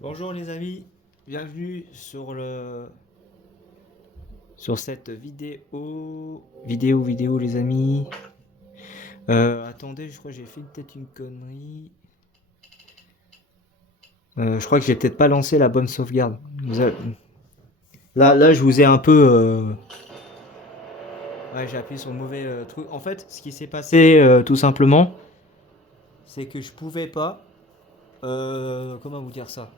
Bonjour les amis, bienvenue sur cette vidéo les amis. Attendez, je crois que j'ai fait peut-être une connerie. Je crois que j'ai peut-être pas lancé la bonne sauvegarde. Là, je vous ai un peu. Ouais, j'ai appuyé sur le mauvais truc. En fait, ce qui s'est passé, tout simplement, c'est que je pouvais pas. Comment vous dire ça?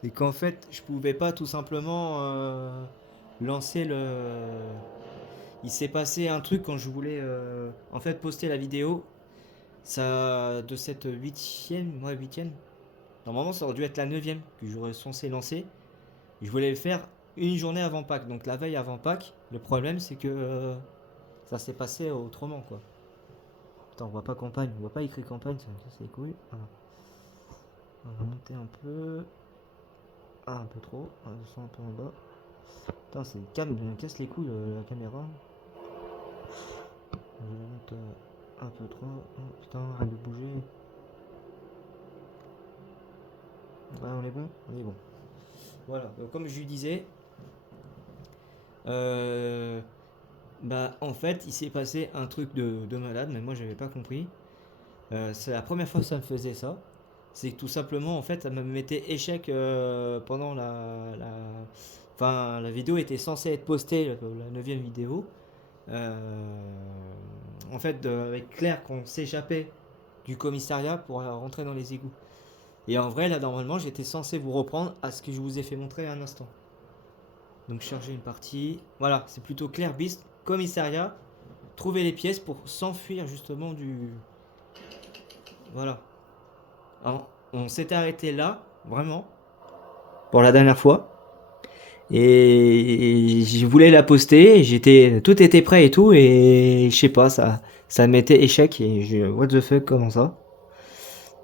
C'est qu'en fait, je pouvais pas tout simplement lancer le. Il s'est passé un truc quand je voulais en fait poster la vidéo. Ça de cette huitième, ouais huitième. Normalement, ça aurait dû être la neuvième que j'aurais censé lancer. Je voulais le faire une journée avant Pâques, donc la veille avant Pâques. Le problème, c'est que ça s'est passé autrement quoi. Putain, on voit pas campagne, on voit pas écrit campagne, ça me casse les couilles. Voilà. On va monter un peu. Ah, un peu trop. On va descendre un peu en bas. Putain, c'est calme, me casse les couilles la caméra. Je monte un peu trop. Oh, putain, arrête de bouger. Ouais, on est bon. On est bon. Voilà, donc comme je lui disais, euh, bah en fait il s'est passé un truc de malade, mais moi j'avais pas compris. C'est la première fois que ça me faisait ça. C'est que tout simplement en fait ça me mettait échec pendant Enfin la vidéo était censée être postée, la neuvième vidéo. En fait avec Claire qu'on s'échappait du commissariat pour rentrer dans les égouts. Et en vrai là normalement j'étais censé vous reprendre à ce que je vous ai fait montrer à un instant. Donc charger une partie. Voilà, c'est plutôt clair. Beast, commissariat. Trouver les pièces pour s'enfuir justement du. Voilà. Alors, on s'était arrêté là, vraiment, pour la dernière fois. Et je voulais la poster. Tout était prêt et tout. Et je sais pas, ça mettait échec. Et je, what the fuck, comment ça?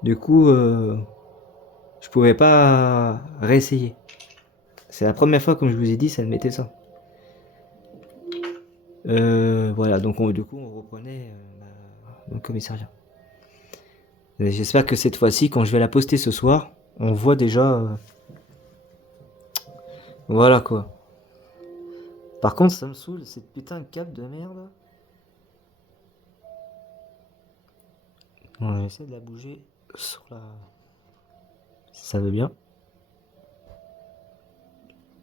Du coup, je pouvais pas réessayer. C'est la première fois, comme je vous ai dit, ça me mettait ça. Voilà, donc du coup, on reprenait le commissariat. J'espère que cette fois-ci, quand je vais la poster ce soir, on voit déjà. Voilà quoi. Par contre, ça me saoule, cette putain de cap de merde. On va essayer de la bouger sur la. Si ça veut bien.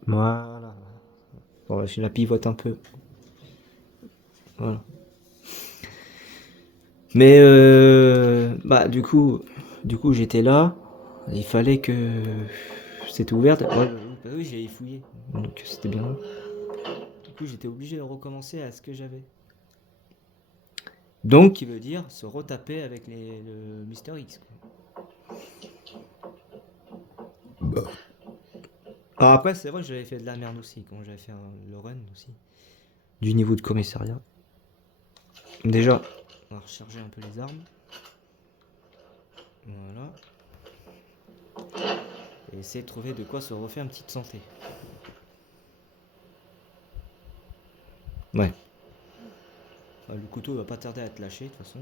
Voilà. Bon, je la pivote un peu. Voilà. Mais bah du coup j'étais là. Il fallait que c'était ouvert. Ouais, bah oui, j'ai fouillé. Donc c'était bien. Du coup j'étais obligé de recommencer à ce que j'avais. Donc, qui veut dire se retaper avec le Mister X. Alors après, c'est vrai que j'avais fait de la merde aussi, quand j'avais fait le run aussi. Du niveau de commissariat. Déjà, on va recharger un peu les armes. Voilà. Et essayer de trouver de quoi se refaire une petite santé. Ouais. Le couteau va pas tarder à être lâché, de toute façon.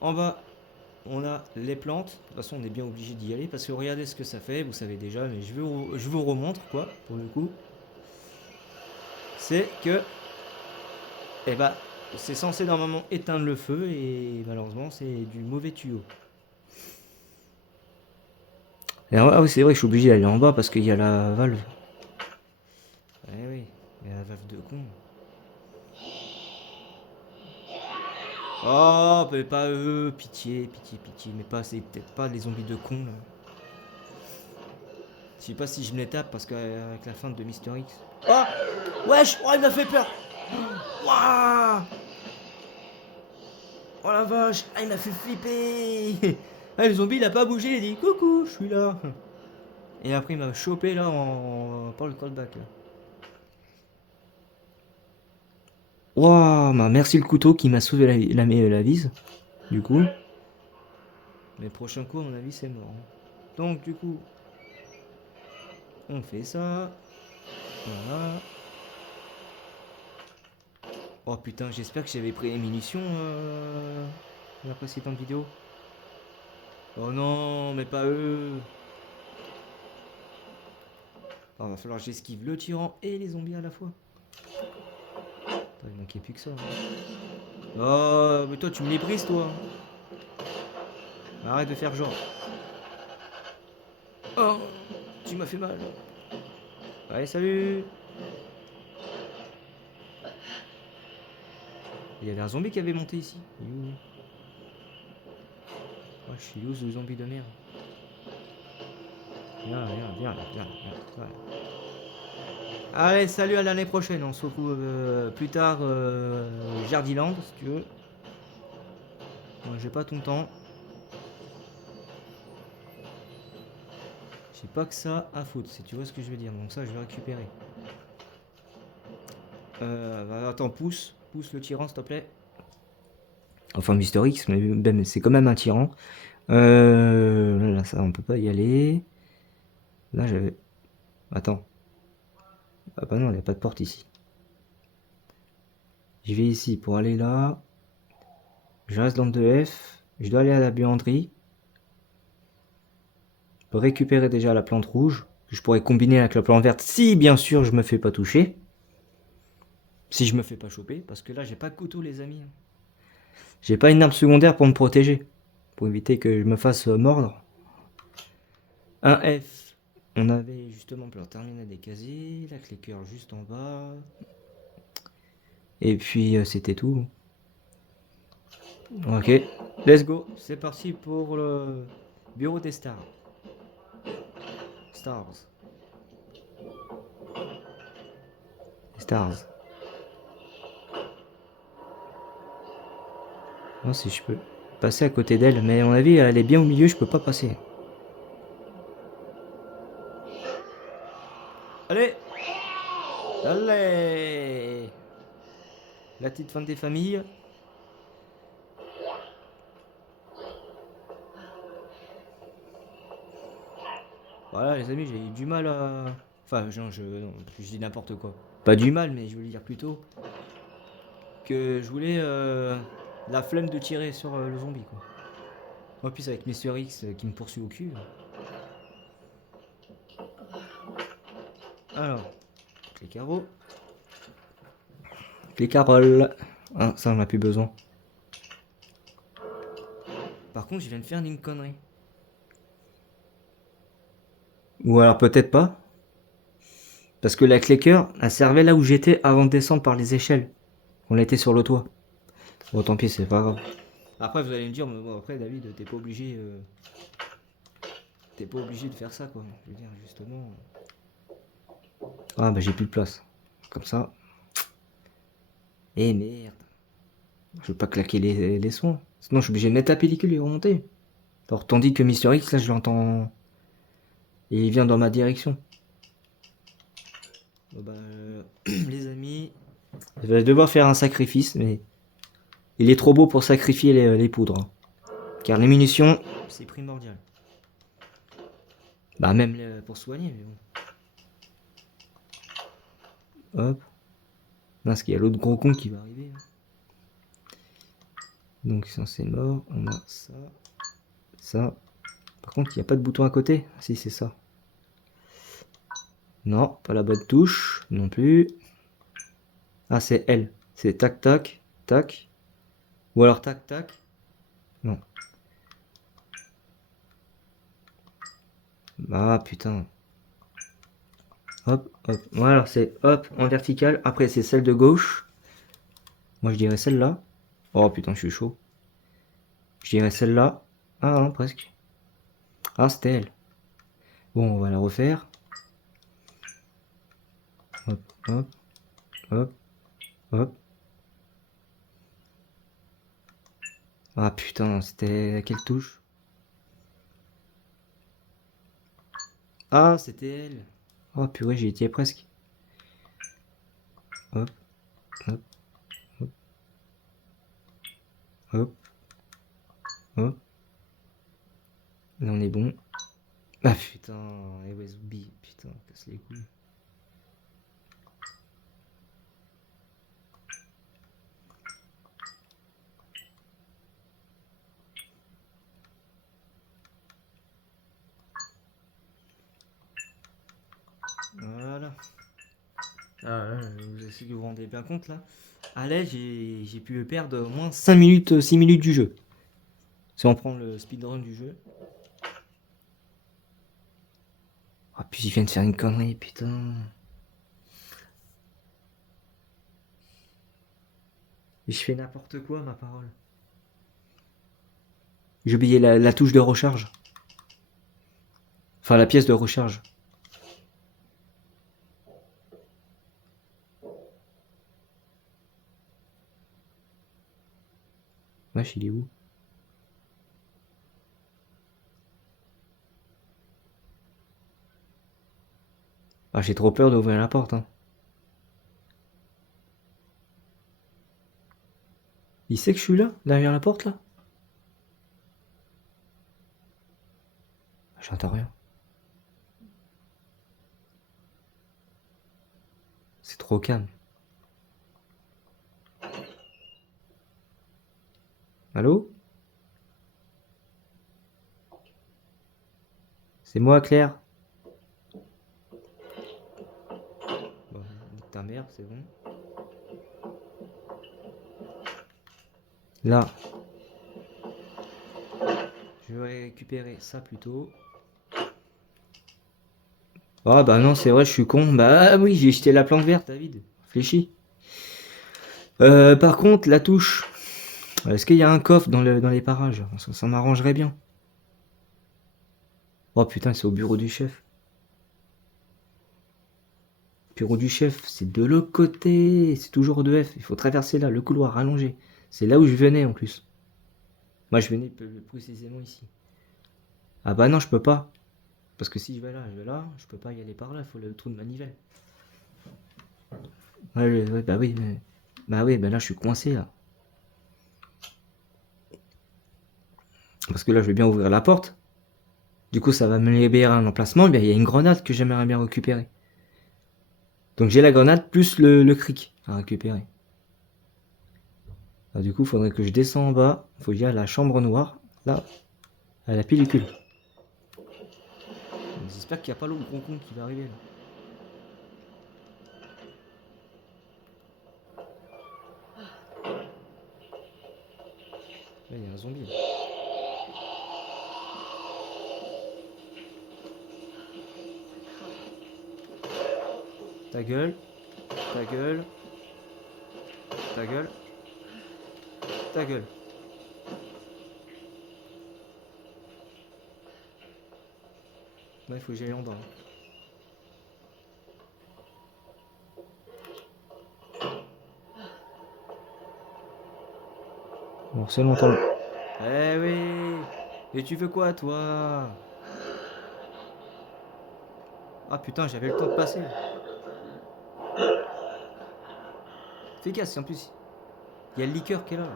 En bas, on a les plantes. De toute façon, on est bien obligé d'y aller parce que regardez ce que ça fait. Vous savez déjà, mais je vous remontre quoi, pour le coup. C'est que, eh ben, c'est censé normalement éteindre le feu et malheureusement, c'est du mauvais tuyau. Et ah oui, c'est vrai que je suis obligé d'aller en bas parce qu'il y a la valve. Eh oui, il y a la valve de con. Oh, mais pas eux, pitié, pitié, pitié. Mais pas, c'est peut-être pas les zombies de con là. Je sais pas si je me les tape parce qu'avec la fin de Mister X. Oh, wesh, oh, il m'a fait peur. Waouh, oh la vache, ah, il m'a fait flipper. Ah, le zombie il a pas bougé, il a dit coucou, je suis là. Et après il m'a chopé là par le callback là. Waouh, bah, merci le couteau qui m'a sauvé la vise. Du coup. Mais prochain coup, à mon avis, c'est mort. Donc, du coup, on fait ça. Voilà. Oh putain, j'espère que j'avais pris les munitions dans la précédente vidéo. Oh non, mais pas eux. Oh, va falloir que j'esquive le tyran et les zombies à la fois. Attends, il manquait plus que ça, hein. Oh, mais toi, tu me les brises, toi. Arrête de faire genre. Oh, tu m'as fait mal. Allez, salut. Il y avait un zombie qui avait monté ici. Il est où, lui? Oh, je suis où, ce zombie de merde? Viens, viens, viens, viens, viens, viens. Allez, salut, à l'année prochaine. On se retrouve plus tard, Jardiland, si tu veux. Moi, j'ai pas ton temps. J'ai pas que ça à foutre, si tu vois ce que je veux dire. Donc ça, je vais récupérer. Attends, pousse le tyran, s'il te plaît. Enfin, Mister X, mais c'est quand même un tyran. Là, ça, on peut pas y aller. Là, j'avais... Attends. Ah bah non, il n'y a pas de porte ici. Je vais ici pour aller là. Je reste dans le 2F. Je dois aller à la buanderie. Pour récupérer déjà la plante rouge. Que je pourrais combiner avec la plante verte si, bien sûr, je me fais pas toucher. Si je me fais pas choper. Parce que là, j'ai pas de couteau, les amis. J'ai pas une arme secondaire pour me protéger. Pour éviter que je me fasse mordre. Un F. On avait justement pour terminer des casiers. La clé cœur juste en bas. Et puis, c'était tout. Ok, let's go. C'est parti pour le bureau des stars. Stars. Stars. Non, si je peux passer à côté d'elle, mais à mon avis, elle est bien au milieu, je peux pas passer. Allez. Allez. La petite femme des familles. Voilà, les amis, j'ai eu du mal à... Enfin, non, je dis n'importe quoi. Pas du mal, mais je voulais dire plutôt que je voulais la flemme de tirer sur le zombie, quoi. En plus, avec Mister X qui me poursuit au cul. Alors, les carreaux. Les caroles. Ah, ça, on a plus besoin. Par contre, je viens de faire une connerie. Ou alors peut-être pas. Parce que la clé cœur, elle servait là où j'étais avant de descendre par les échelles. On était sur le toit. Bon, tant pis, c'est pas grave. Après, vous allez me dire, mais bon, après, David, t'es pas obligé de faire ça, quoi. Je veux dire, justement. Ah, bah, j'ai plus de place. Comme ça. Eh merde. Je veux pas claquer les soins. Sinon, je suis obligé de mettre la pellicule et remonter. Alors, tandis que Mister X, là, je l'entends. Et il vient dans ma direction. Bon, bah, les amis, je vais devoir faire un sacrifice, mais il est trop beau pour sacrifier les poudres, hein. Car les munitions, c'est primordial. Bah, même pour soigner, mais bon. Hop. Parce qu'il y a l'autre gros con qui va arriver, hein. Donc, ça, c'est mort. On a ça. Ça. Par contre, il n'y a pas de bouton à côté. Si, c'est ça. Non, pas la bonne touche. Non plus. Ah, c'est L. C'est tac, tac, tac. Ou alors tac, tac. Non. Ah, putain. Hop, hop. Voilà, c'est hop, en vertical. Après, c'est celle de gauche. Moi, je dirais celle-là. Oh, putain, je suis chaud. Je dirais celle-là. Ah, non, presque. Ah, c'était elle. Bon, on va la refaire. Hop, hop, hop, hop. Ah, putain, c'était quelle touche? Ah, c'était elle. Oh, purée, j'y étais presque. Hop, hop, hop, hop, hop. Là, on est bon. Ah, putain, et ouais, zombie. Putain, casse les couilles. si vous vous rendez bien compte là, à l'aise, j'ai pu perdre au moins 5 minutes, 6 minutes du jeu. Si on prend le speedrun du jeu. Ah, puis il vient de faire une connerie, putain. Et je fais n'importe quoi, ma parole. J'ai oublié la touche de recharge. Enfin, la pièce de recharge. Wesh, il est où? Ah, j'ai trop peur d'ouvrir la porte, hein. Il sait que je suis là, derrière la porte, là? J'entends rien. C'est trop calme. Allô? C'est moi, Claire. Bon, nique ta mère, c'est bon. Là. Je vais récupérer ça plutôt. Ah bah non, c'est vrai, je suis con. Bah oui, j'ai jeté la plante verte, David. Réfléchis. Par contre, la touche. Est-ce qu'il y a un coffre dans les parages? Ça m'arrangerait bien. Oh putain, c'est au bureau du chef. Bureau du chef, c'est de l'autre côté. C'est toujours de F. Il faut traverser là, le couloir allongé. C'est là où je venais en plus. Moi, je venais plus précisément ici. Ah bah non, je peux pas. Parce que si je vais là, je peux pas y aller par là. Il faut le trou de manivelle. Ouais, bah oui, mais... Bah oui, bah là, je suis coincé là. Parce que là, je vais bien ouvrir la porte. Du coup, ça va me libérer un emplacement. Il y a une grenade que j'aimerais bien récupérer. Donc j'ai la grenade plus le cric à récupérer. Alors, du coup, il faudrait que je descends en bas. Il faut que j'aille à la chambre noire. Là, à la pellicule. J'espère qu'il n'y a pas l'autre gros con qui va arriver là. Là, il y a un zombie. Là. Ta gueule. Ta gueule. Ta gueule. Ta gueule. Là, il faut que j'aille en bas. Bon, c'est longtemps. Eh oui. Et tu veux quoi, toi? Ah putain, j'avais le temps de passer. Fais gaffe, en plus, il y a le liqueur qui est là.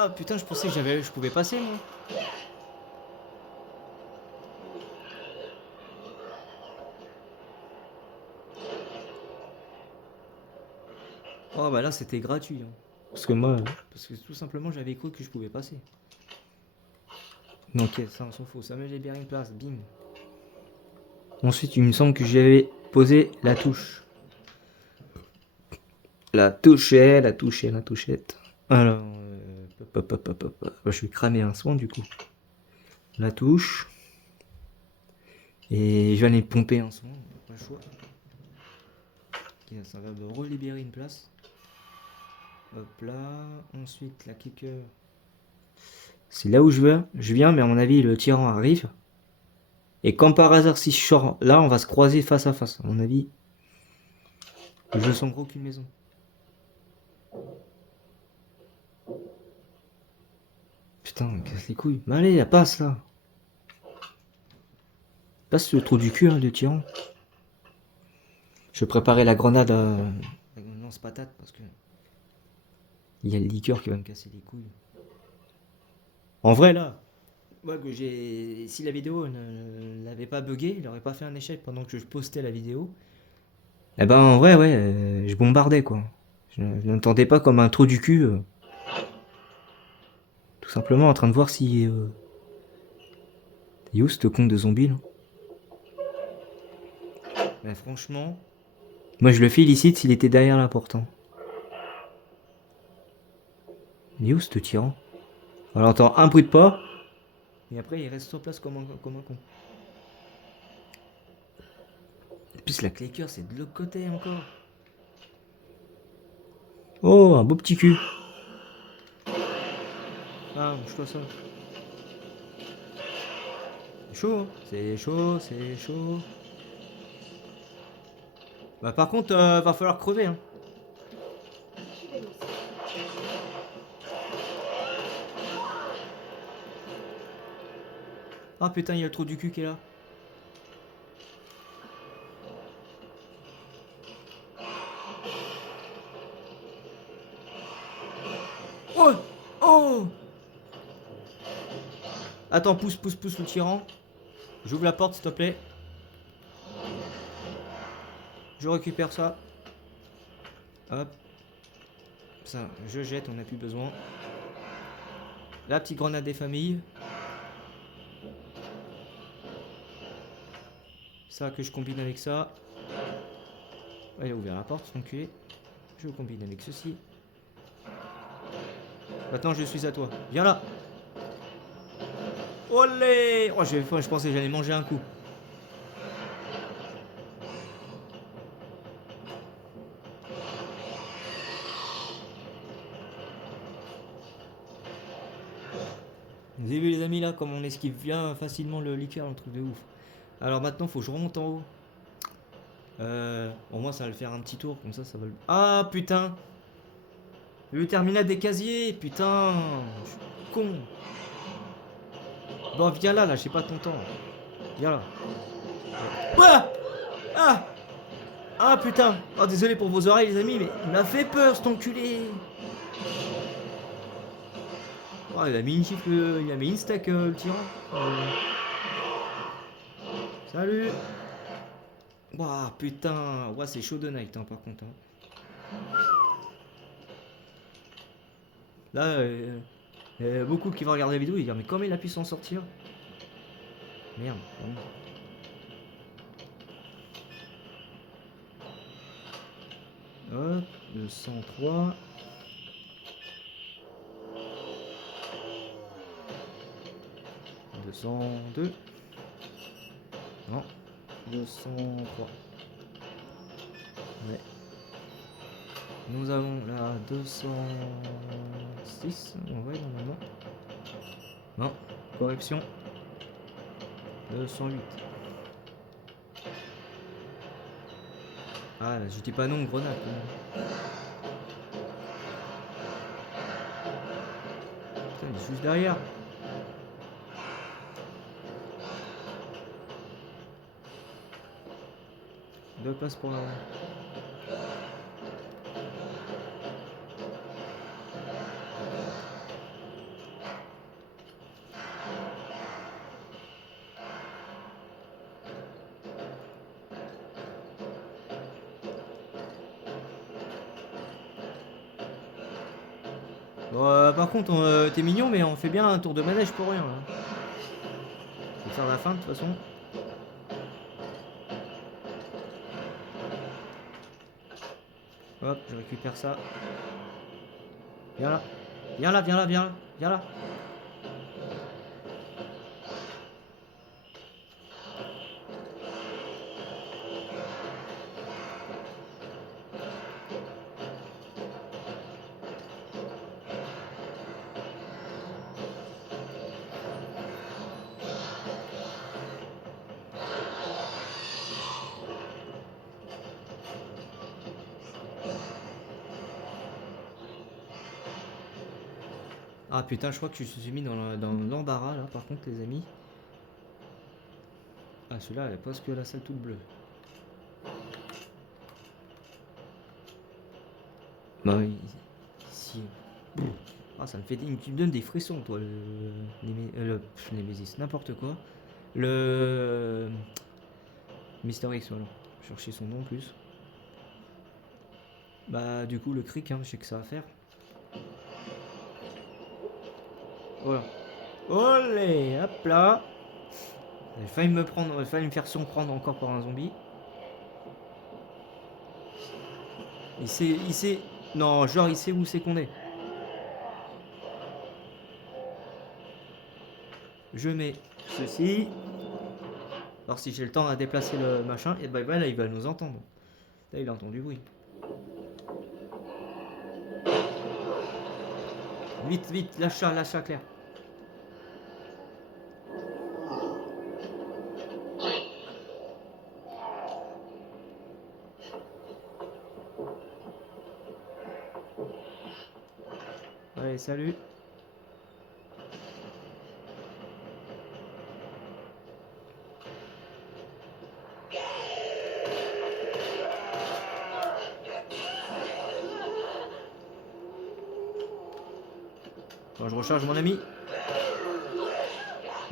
Ah putain, je pensais que je pouvais passer, moi. Oh bah là, c'était gratuit. Hein. Parce que tout simplement, j'avais cru que je pouvais passer. Non, ok, ça on s'en fout. Ça me libère une place, bim. Ensuite, il me semble que j'avais posé la touche. La touchette, la touchette, la touchette. Alors, je vais cramer un soin du coup. La touche. Et je vais aller pomper un soin, pas le choix. Okay, ça va me relibérer une place. Hop là. Ensuite, la kicker. C'est là où je viens, mais à mon avis, le tyran arrive. Et comme par hasard, si je sors là, on va se croiser face à face. À mon avis, je sens gros qu'une maison. Putain, casse les couilles. Mais allez, passe là. Passe le trou du cul, hein, de tyran. Je vais préparer la grenade à lance-patate parce que il y a le liqueur qui va me casser les couilles. En vrai, là, moi, si la vidéo ne l'avait pas bugué, il aurait pas fait un échec pendant que je postais la vidéo. Eh ben, en vrai, ouais, je bombardais quoi. Je n'entendais pas comme un trou du cul. Tout simplement en train de voir si T'es où ce con de zombie là? Bah, franchement, moi je le félicite s'il était derrière la porte. Hein. Il est où ce tyran? Alors, on entend un bruit de pas. Et après, il reste sur place comme un con. En plus, la cliqueur, c'est de l'autre côté encore. Oh, un beau petit cul. Ah, bouge-toi ça. C'est chaud, hein. C'est chaud, c'est chaud. Bah, par contre, va falloir crever, hein. Ah putain, il y a le trou du cul qui est là. Oh! Oh! Attends, pousse le tyran. J'ouvre la porte, s'il te plaît. Je récupère ça. Hop. Ça, je jette, on n'a plus besoin. La petite grenade des familles. Ça que je combine avec ça. Il a ouvert la porte, cet enculé. Je combine avec ceci. Maintenant, je suis à toi. Viens là. Olé! Oh, je pensais que j'allais manger un coup. Vous avez vu les amis là, comme on esquive bien facilement le liqueur, un truc de ouf. Alors maintenant, faut que je remonte en haut. Au moins, ça va le faire un petit tour, comme ça va le... Ah putain! Le terminal des casiers, putain! Je suis con! Bon, viens là, je sais pas ton temps. Viens là. Ouah! Ah! Ah putain! Oh, désolé pour vos oreilles, les amis, mais il m'a fait peur, cet enculé! Oh, il a mis une chiffre, il a mis une stack, le tyran. Salut! Ouah, putain! Ouah, c'est chaud de night, hein, par contre. Hein. Là, il y a beaucoup qui vont regarder la vidéo et dire, mais comment il a pu s'en sortir? Merde. Hop, 203. ...202... Non, 203. Ouais. Nous avons là 206, ouais, normalement. Non, correction. 208. Ah, là, je dis pas non, grenade. Putain, il est juste derrière. Deux places pour la... Bon, par contre, t'es mignon, mais on fait bien un tour de manège pour rien. Hein. Je vais faire la fin de toute façon. Hop, je récupère ça. Viens là. Viens là, viens là, viens là. Viens là. Ah putain, je crois que je suis mis dans l'embarras là, par contre, les amis. Ah, celui-là, elle est presque la salle toute bleue. Bah oui, ici. Ah, ça me fait. Tu me donnes des frissons, toi, le Nemesis, n'importe quoi. Le. Mister X, voilà. Chercher son nom en plus. Bah, du coup, le cric, hein, je sais que ça va faire. Voilà. Olé, hop là. J'ai failli me faire surprendre encore par un zombie. Il sait... Non, genre il sait où c'est qu'on est. Je mets ceci. Alors si j'ai le temps à déplacer le machin, et ben là il va nous entendre. Là il entend du bruit. Vite, vite, lâche ça, Claire. Allez, salut. Bon, je recharge mon ami.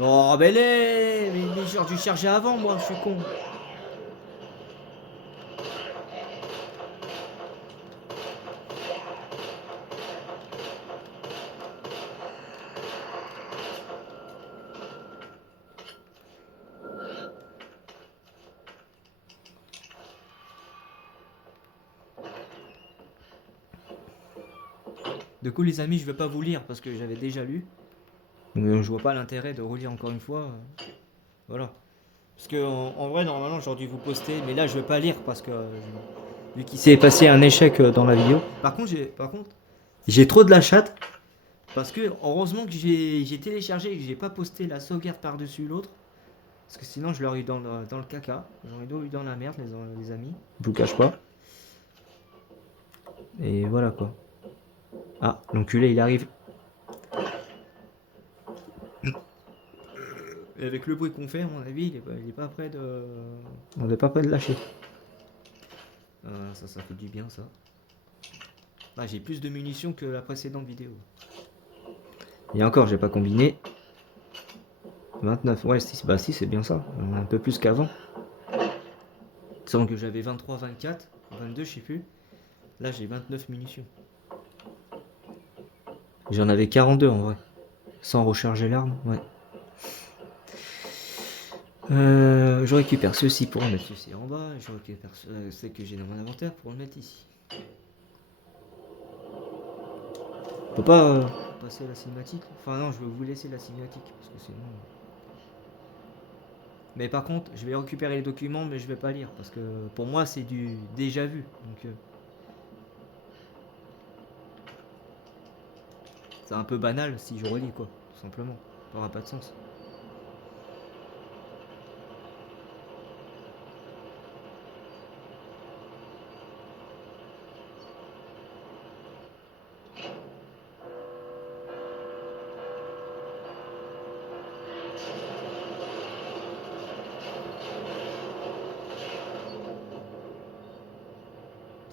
Non, mais j'aurais dû charger avant, moi, je suis con. Du coup, les amis, je vais pas vous lire parce que j'avais déjà lu. Donc, je vois pas l'intérêt de relire encore une fois. Voilà. Parce que en vrai, normalement, j'aurais dû vous poster, mais là, je vais pas lire parce que vu qu'il s'est passé un échec dans la vidéo. Par contre, j'ai trop de la chatte parce que heureusement que j'ai téléchargé et que j'ai pas posté la sauvegarde par-dessus l'autre. Parce que sinon, je l'aurais eu dans le caca. J'aurais eu dans la merde, les amis. Je vous cache pas. Et voilà quoi. Ah, l'enculé, il arrive. Et avec le bruit qu'on fait, à mon avis, il est pas prêt de. On n'est pas prêt de lâcher. Ça fait du bien ça. Ah, j'ai plus de munitions que la précédente vidéo. Et encore, j'ai pas combiné. 29, ouais, si c'est bien ça. Un peu plus qu'avant. Sans que j'avais 23, 24, 22, je sais plus. Là, j'ai 29 munitions. J'en avais 42 en vrai. Sans recharger l'arme, ouais. Je récupère ceci pour mettre ceci en bas. Je récupère ce que j'ai dans mon inventaire pour le mettre ici. On peut pas passer à la cinématique. Enfin non, je vais vous laisser la cinématique parce que sinon. Mais par contre, je vais récupérer les documents, mais je vais pas lire parce que pour moi c'est du déjà vu. Donc c'est un peu banal si je relis quoi, tout simplement. Ça n'aura pas de sens.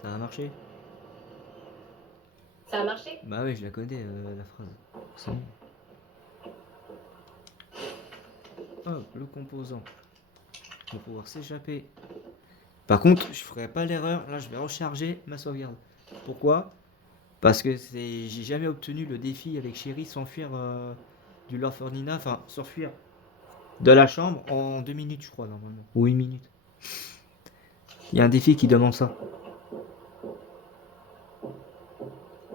Ça a marché? Ça a marché? Bah oui, je la connais la phrase. C'est bon. Hop, le composant. On va pouvoir s'échapper. Par contre, je ferai pas l'erreur. Là, je vais recharger ma sauvegarde. Pourquoi? Parce que j'ai jamais obtenu le défi avec Chéri s'enfuir du l'orphelinat. Enfin, s'enfuir de la chambre en 2 minutes, je crois, normalement. Ou 1 minute. Il y a un défi qui demande ça.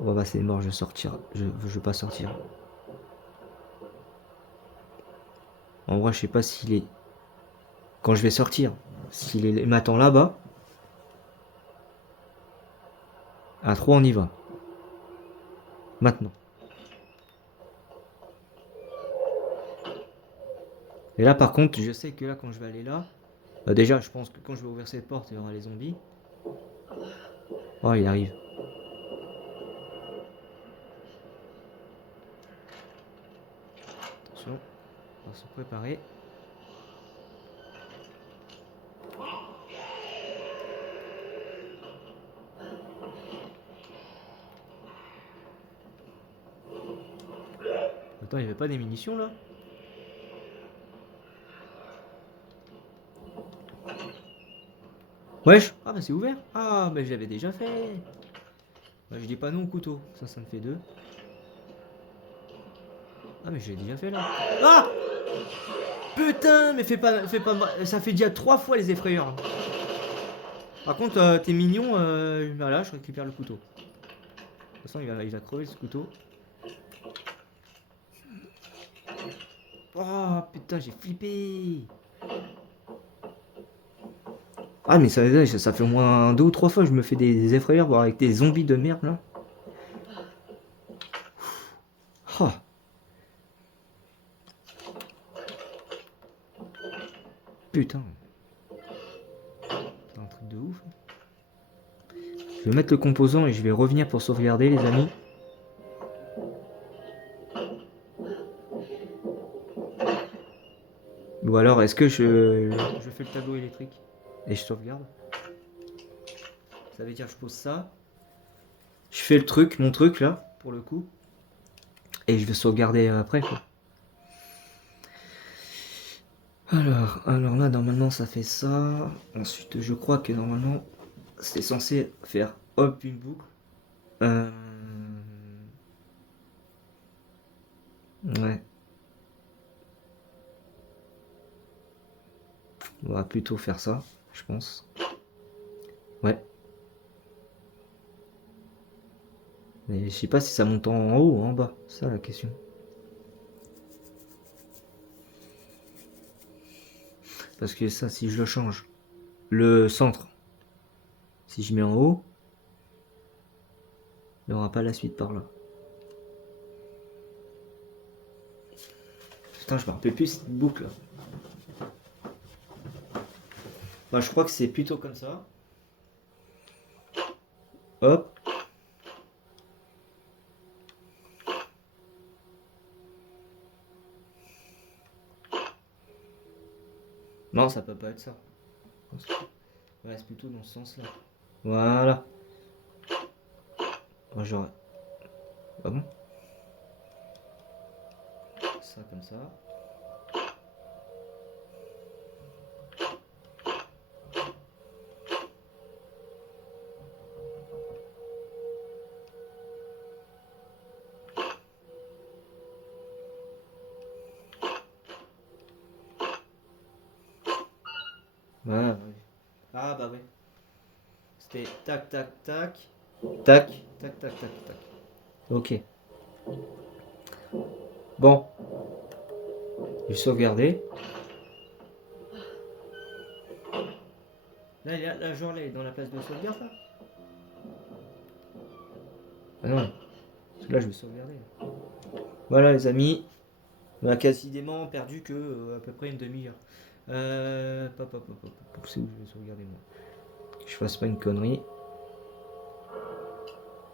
Oh bah c'est mort, je vais sortir. Je veux pas sortir. En vrai, je sais pas s'il est. Quand je vais sortir, s'il m'attend là-bas. À 3, on y va. Maintenant. Et là, par contre, je sais que là, quand je vais aller là. Déjà, je pense que quand je vais ouvrir cette porte, il y aura les zombies. Oh, il arrive. Attention, on va se préparer. Attends, il n'y avait pas des munitions là? Wesh! Ah bah c'est ouvert! Ah bah je l'avais déjà fait! Bah, je dis pas non au couteau, ça me fait 2. Ah mais je l'ai déjà fait là! Ah! Putain, mais fais pas, ça fait déjà 3 fois les effrayeurs. Par contre, t'es mignon, voilà, je récupère le couteau. De toute façon, il va crever ce couteau. Oh putain, j'ai flippé. Ah, mais ça fait au moins 2 ou 3 fois que je me fais des effrayeurs, voire avec des zombies de merde là. Oh. Putain. C'est un truc de ouf. Je vais mettre le composant et je vais revenir pour sauvegarder, les amis. Ou alors, est-ce que je fais le tableau électrique et je sauvegarde? Ça veut dire que je pose ça. Je fais le truc, mon truc là, pour le coup. Et je vais sauvegarder après quoi. Alors là, normalement, ça fait ça. Ensuite, je crois que normalement, c'est censé faire hop une boucle. Ouais. On va plutôt faire ça, je pense. Ouais. Mais je sais pas si ça monte en haut ou en bas. C'est ça la question. Parce que ça, si je le change, le centre, si je mets en haut, il n'y aura pas la suite par là. Putain, je me rappelle plus cette boucle là. Bah, je crois que c'est plutôt comme ça. Hop. Non, ça peut pas être ça. Ouais, c'est plutôt dans ce sens-là. Voilà. Moi, j'aurais. Ah bon? Ça comme ça. Voilà. Ouais. Ah bah ouais. C'était tac tac tac. Tac tac tac tac tac. Ok. Bon. Je vais sauvegarder. Là, genre, là, il est dans la place de sauvegarde, là. Ah non. Parce que là, je vais sauvegarder. Voilà, les amis. On a quasiment perdu que à peu près une demi-heure. C'est où je vais sauvegarder, moi? Que je fasse pas une connerie.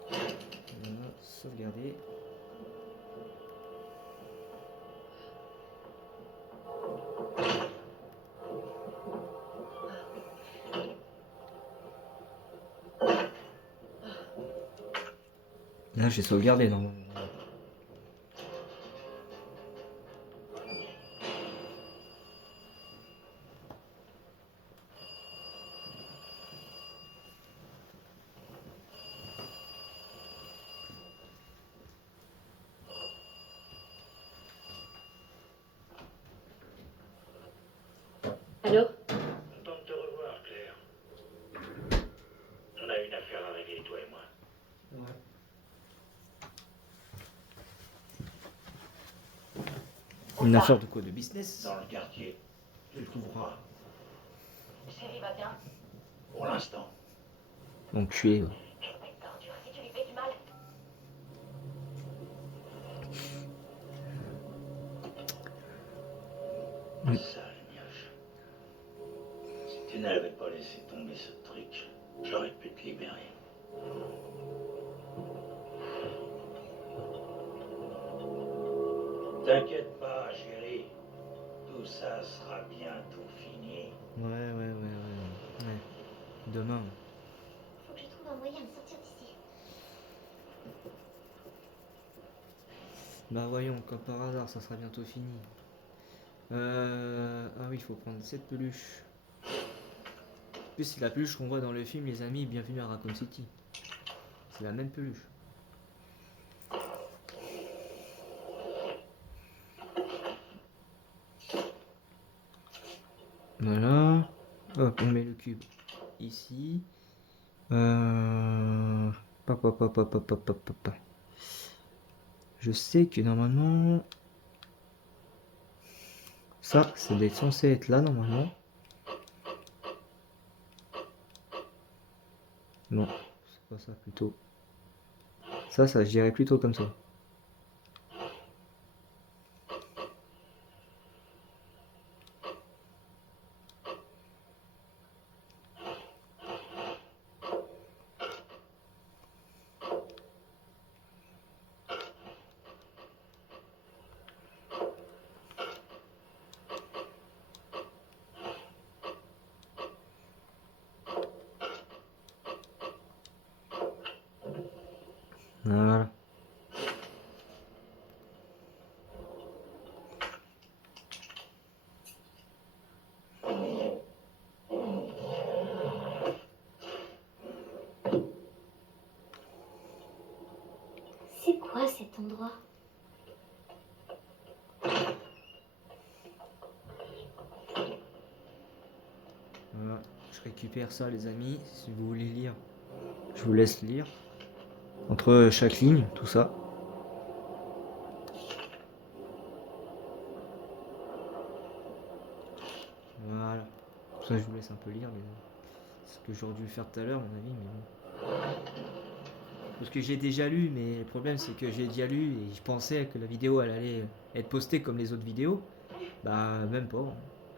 Voilà, sauvegarder. Là, j'ai sauvegardé, normalement. Allô? Content de te revoir, Claire. On a une affaire à régler, toi et moi. Ouais. Une affaire de quoi? De business? Dans le quartier, tu le trouveras. Chérie va bien? Pour l'instant. Donc, tu es. D'accord, Dieu, si tu lui fais du mal. Sale mioche. Si tu n'avais pas laissé tomber ce truc, j'aurais pu te libérer. T'inquiète pas, chérie. Tout ça sera bientôt fini. Ouais. Demain. Faut que je trouve un moyen de sortir d'ici. Bah voyons, comme par hasard, ça sera bientôt fini. Ah oui, il faut prendre cette peluche. En plus, c'est la peluche qu'on voit dans le film Les Amis, Bienvenue à Raccoon City. C'est la même peluche. Voilà. Hop, on met le cube ici. Pop, pop, pop, pop, pop, pop, pop, pop. Je sais que normalement... Ça, c'est censé être là normalement. Non, c'est pas ça plutôt. Ça, je dirais plutôt comme ça. Voilà. C'est quoi cet endroit? Voilà. Je récupère ça, les amis. Si vous voulez lire, je vous laisse lire. Entre chaque ligne, tout ça. Voilà. Ça, je vous laisse un peu lire. C'est ce que j'aurais dû faire tout à l'heure, à mon avis. Mais bon. Parce que j'ai déjà lu, mais le problème, c'est que j'ai déjà lu et je pensais que la vidéo, elle allait être postée comme les autres vidéos. Bah, même pas.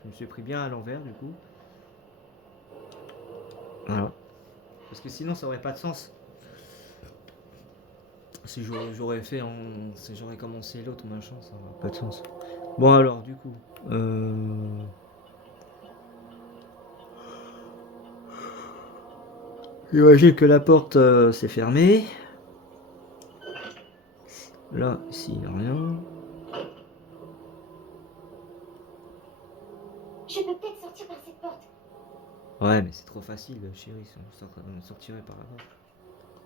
Je me suis pris bien à l'envers, du coup. Voilà. Parce que sinon, ça aurait pas de sens. Si j'aurais fait si j'aurais commencé l'autre machin, ça n'aurait pas de sens. Bon alors du coup. J'imagine que la porte s'est fermée. Là, ici, il n'y a rien. Je peux peut-être sortir par cette porte. Ouais, mais c'est trop facile, chérie. On sortirait par là-bas.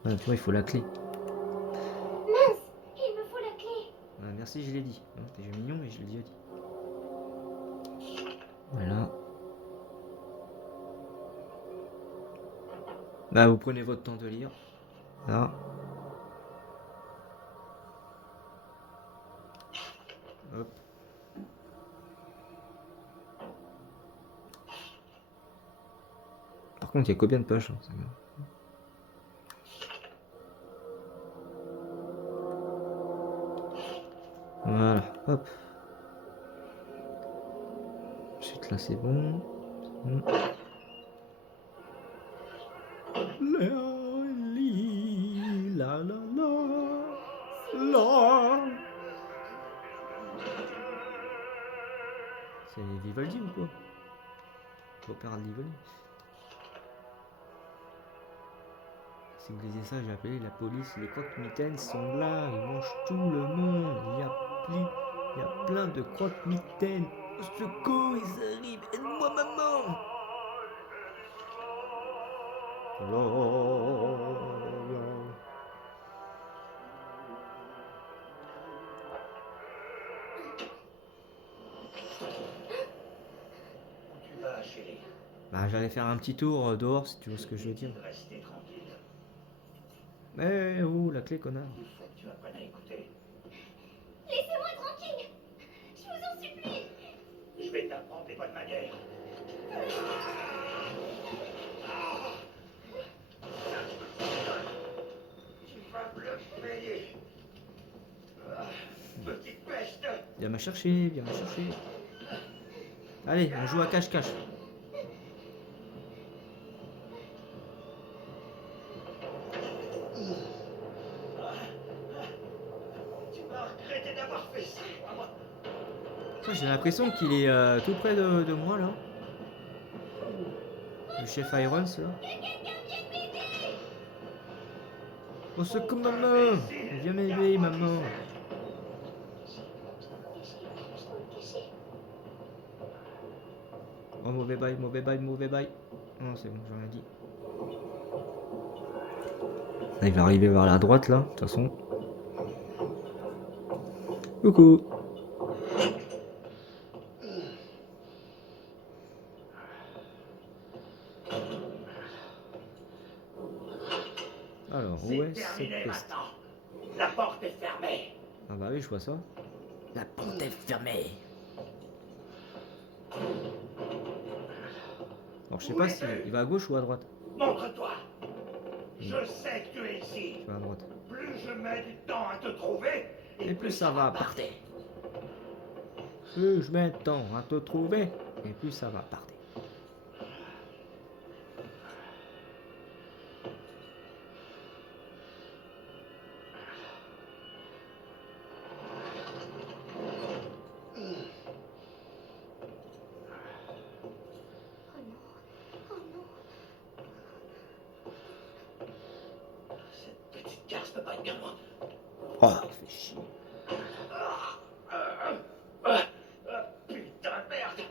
Ouais, tu vois, il faut la clé. Mince, il me faut la clé. Ouais, merci, je l'ai dit. Hein, t'es mignon, mais je l'ai déjà dit. Voilà. Bah, vous prenez votre temps de lire. Là. Hop. Par contre, il y a combien de pages hein, ça va. Voilà, hop. Ensuite, là, c'est bon. La, la, la. C'est Vivaldi ou quoi? L'opéra de Vivaldi. Si vous lisez ça, j'ai appelé la police. Les croque-mitaines sont là, ils mangent tout le monde. Il y a plein de croque-mitaines. Au secours, ils arrivent. Aide-moi, maman. Tu vas, chérie. Bah, j'allais faire un petit tour dehors si tu vois ce que je veux dire. Rester tranquille. Eh, oh, la clé, connard. Il faut que tu apprennes à écouter. Laissez-moi tranquille. Je vous en supplie. Je vais t'apprendre les bonnes manières. Tu vas me le payer. Petite peste. Viens me chercher, viens me chercher. Allez, on joue à cache-cache. Tu vas regretter d'avoir fait ça, moi. J'ai l'impression qu'il est tout près de moi là. Le chef Irons là. Au secours maman. Viens m'aider maman. Oh mauvais bail, mauvais bail, mauvais bail. Non c'est bon, j'ai rien dit. Là, il va arriver vers la droite là, de toute façon. Coucou. Alors, où C'est est cette terminé peste? maintenant. La porte est fermée. Ah bah oui, je vois ça. La porte est fermée. Alors, je sais Où pas si es-tu? il va à gauche ou à droite. Montre-toi. Je sais que tu es ici. Il va à droite. Plus je mets du temps à te trouver, Et plus ça va partir. Plus je mets de temps à te trouver, et plus ça va partir. Oh non. Oh non. Cette petite garce peut pas être bien loin. Oh, il fait chier. Putain de merde.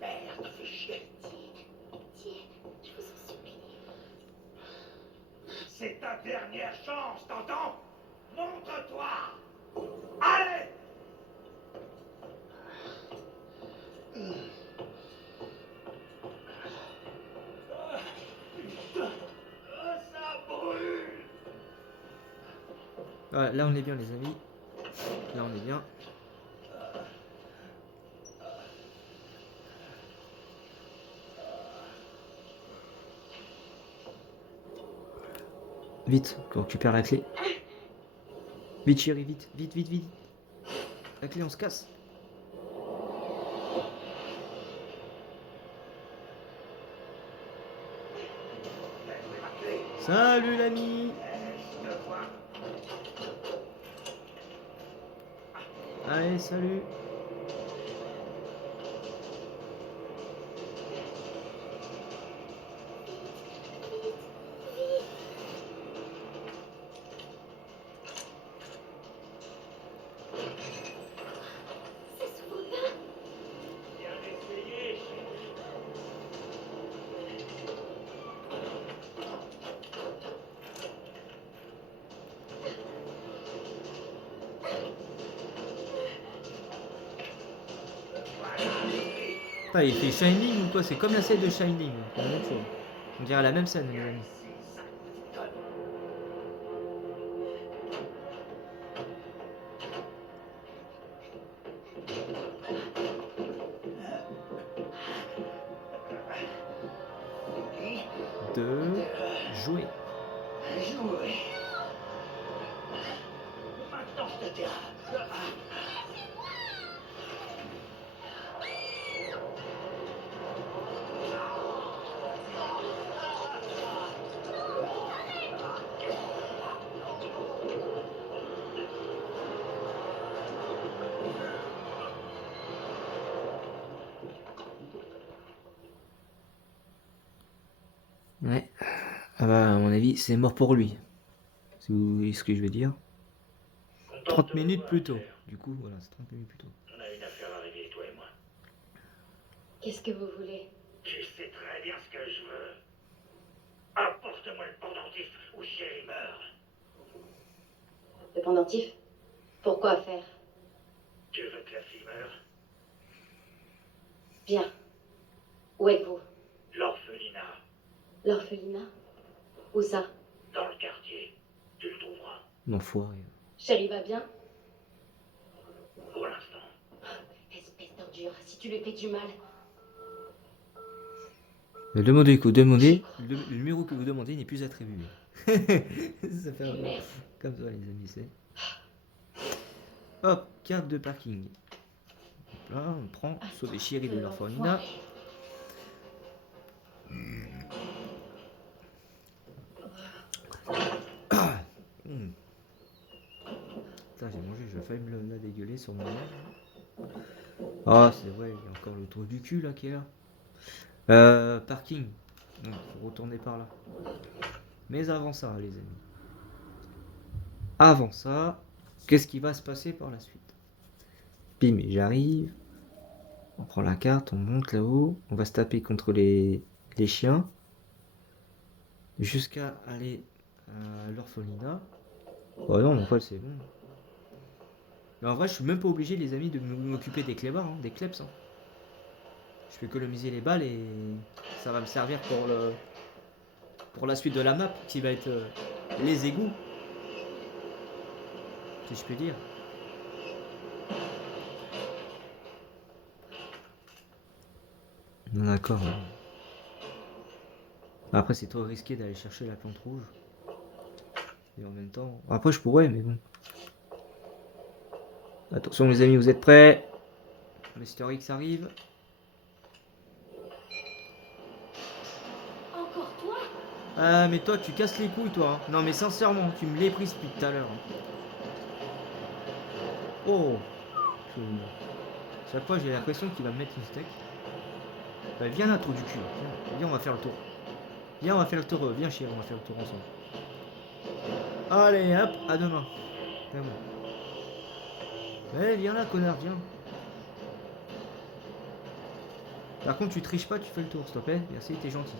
Merde, fais chier. Pitié, je vous en supplie. C'est ta dernière chance, t'entends? Montre-toi. Allez. Putain, ça brûle. Ah, là, on est bien, les amis. Là, on est bien. Vite, qu'on récupère la clé. Vite, chérie, vite, vite, vite, vite. La clé, on se casse. Salut l'ami. Allez, salut. Ça s'ouvre pas. Bien essayé, chérie. Ah, il fait Shining ou quoi? C'est comme la scène de Shining. C'est la même chose. On dirait la même scène, les amis. Ici, sale petite conne. De jouer. Jouer. Maintenant, je te dirai. Ouais. Ah bah, à mon avis, c'est mort pour lui. Si vous voyez ce que je veux dire. 30 minutes plus tôt. Du coup, voilà, c'est 30 minutes plus tôt. On a une affaire à régler, toi et moi. Qu'est-ce que vous voulez? Tu sais très bien ce que je veux. Apporte-moi le pendentif ou Chérie meurt. Le pendentif? Pourquoi faire? Tu veux que la fille meure? Bien. Où êtes-vous? L'orphelinat, L'orphelinat? Où ça? dans le quartier. Tu le trouveras. L'enfoiré. Chérie va bien? Pour l'instant. Espèce d'ordure, si tu lui fais du mal. Le demander que vous demandez, le numéro que vous demandez n'est plus attribué. Ça fait un peu Merde. comme ça, les amis, c'est. Hop, carte de parking. Là, on prend, sauver chérie de l'orphelinat. Putain, j'ai mangé, je vais failli me la dégueuler sur mon lèvre. Ah, c'est vrai, il y a encore le trou du cul là qui est là. Parking. Donc, faut retourner par là. Mais avant ça, les amis. Avant ça, qu'est-ce qui va se passer par la suite? Bim, j'arrive. On prend la carte, on monte là-haut, on va se taper contre les chiens jusqu'à aller à l'orphelinat. Oh non, mon pote, c'est bon. Mais en vrai, je suis même pas obligé, les amis, de m'occuper des clébards, hein, des kleps. Hein. Je peux économiser les balles et ça va me servir pour la suite de la map qui va être les égouts. Si je peux dire. D'accord. Après, c'est trop risqué d'aller chercher la plante rouge. Et en même temps. Après, je pourrais, mais bon. Attention, les amis, vous êtes prêts? Mister X arrive. Encore toi? Ah, mais toi, tu casses les couilles, toi. Hein. Non, mais sincèrement, tu me l'éprises depuis tout à l'heure. Hein. Oh. Chaque fois, j'ai l'impression qu'il va me mettre une steak. Bah, viens là, trou du cul. Viens, on va faire le tour. Viens, on va faire le tour. Viens, chérie, on va faire le tour ensemble. Allez, hop, à demain. C'est bon. Eh, viens là, connard, viens. Par contre, tu triches pas, tu fais le tour, s'il te plaît. Merci, t'es gentil.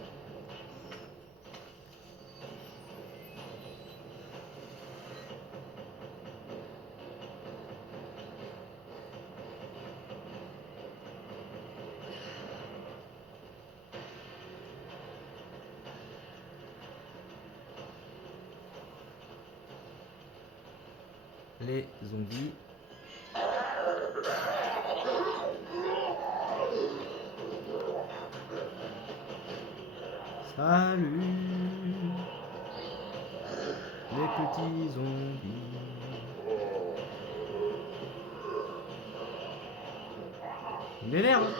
Les zombies. Salut les petits zombies. Il est l'air, hein.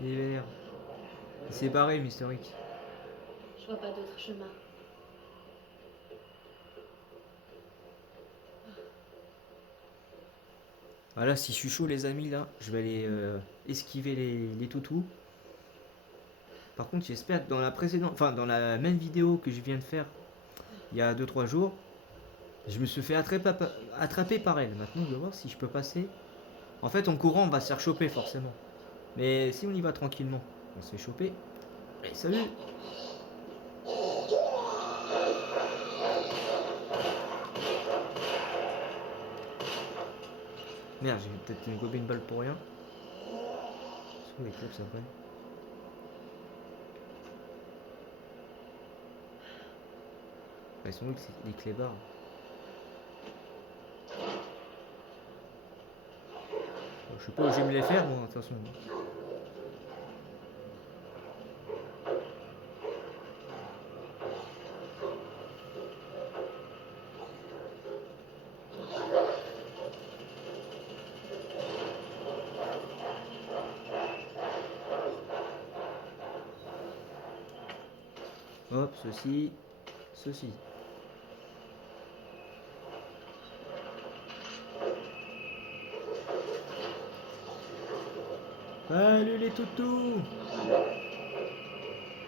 Il est l'air. Il s'est barré, Mister X. Je vois pas d'autre chemin. Voilà, si je suis chaud, les amis, là, je vais aller esquiver les toutous. Par contre, j'espère que dans la précédente, enfin, dans la même vidéo que je viens de faire il y a 2-3 jours, je me suis fait attraper par elle. Maintenant, je vais voir si je peux passer. En fait, en courant, on va se faire choper forcément. Mais si on y va tranquillement, on se fait choper. Allez, salut! Merde, j'ai peut-être gobé une balle pour rien. Sous les clubs, ça après. Ils sont où les clébards? Je sais pas où je vais me les faire, moi, de toute façon. Hop, ceci, ceci. Salut les toutous!